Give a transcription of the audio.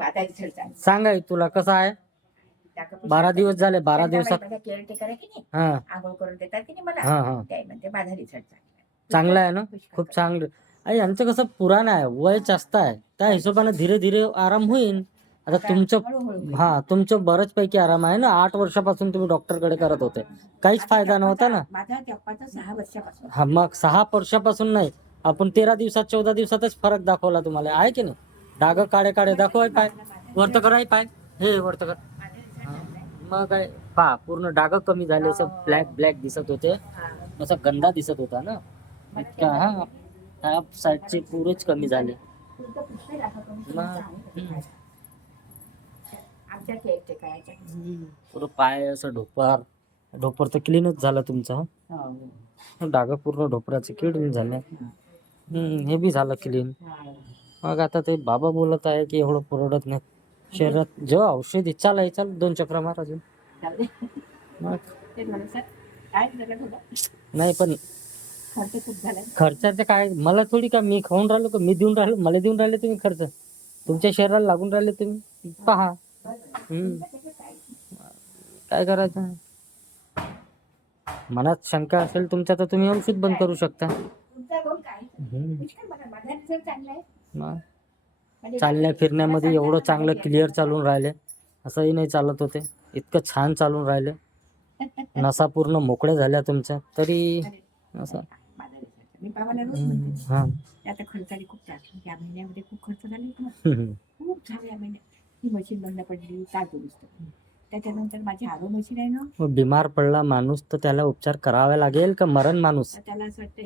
आता रिझल्ट चांगला. सांगा तुला कसं आहे. 12 दिवस झाले. 12 दिवसात केअरटेकर आहे की नाही, हा आंघोळ करून देतात की नाही मला, हा हा ते म्हणते माझा रिझल्ट चांगला आहे ना. खूप चांगलं. आणि यांचं कसं पुराण आहे, वय जास्त आहे, त्या हिशोबाने धीरे धीरे आराम होईल. आता तुमचं हा तुमचं बरंच पैकी आराम आहे ना. 8 वर्षापासून तुम्ही डॉक्टरकडे करत होते, काहीच फायदा नव्हता ना. माझा तेव्हाचा 6 वर्षापासून. हा मग 6 वर्षापासून नाही, आपण 13 दिवसात 14 दिवसातच फरक दाखवला तुम्हाला, आहे की नाही. डाग काळे काळे दाखवाय पाय, वरत कराय पाय, हे वरत कर. मग काय पा पूर्ण डाग कमी झाले, असं ब्लॅक ब्लॅक दिसत होते, असा गंदा दिसत होता ना इतका. हा ह्या साईडचे पुरेच कमी झाले. आमच्या केअरटेकर पुरं पाय असं ढोपर तर क्लीनच झालं तुमचं. डाग पूर्ण ढोपराचे क्लीन झाले. हे बी झालं क्लीन. मग आता ते बाबा बोलत आहे की एवढं परवडत नाही शरीरात, जेव्हा औषधी चाल 2 चक्र मार अजून. नाही पण खर्चाचं काय, मला थोडी का, मी खाऊन राहिलो का, मी देऊन राहिलो, मला देऊन राहिले तुम्ही खर्च, तुमच्या शरीराला लागून राहिले तुम्ही पहा. काय करायचं. मनात शंका असेल तुमच्या तर तुम्ही औषध बंद करू शकता. चालण्या फिरण्यामध्ये एवढं चांगलं क्लिअर चालून राहिले, असंही नाही चालत होते, इतकं छान चालून राहिले. नसा पूर्ण मोकळ्या झाल्या तुमच्या तरी असं. हा आता खर्चाने खूप त्रास, या महिन्यामध्ये खूप खर्च झाले, खूप झाले या महिन्यात. ही मशीन बंद पडली, काय दुरुस्त. त्याच्यानंतर माझी आरो मशीन आहे ना. बिमार पडला माणूस तर त्याला उपचार करावा लागेल का मरण माणूस. त्याला असं वाटतं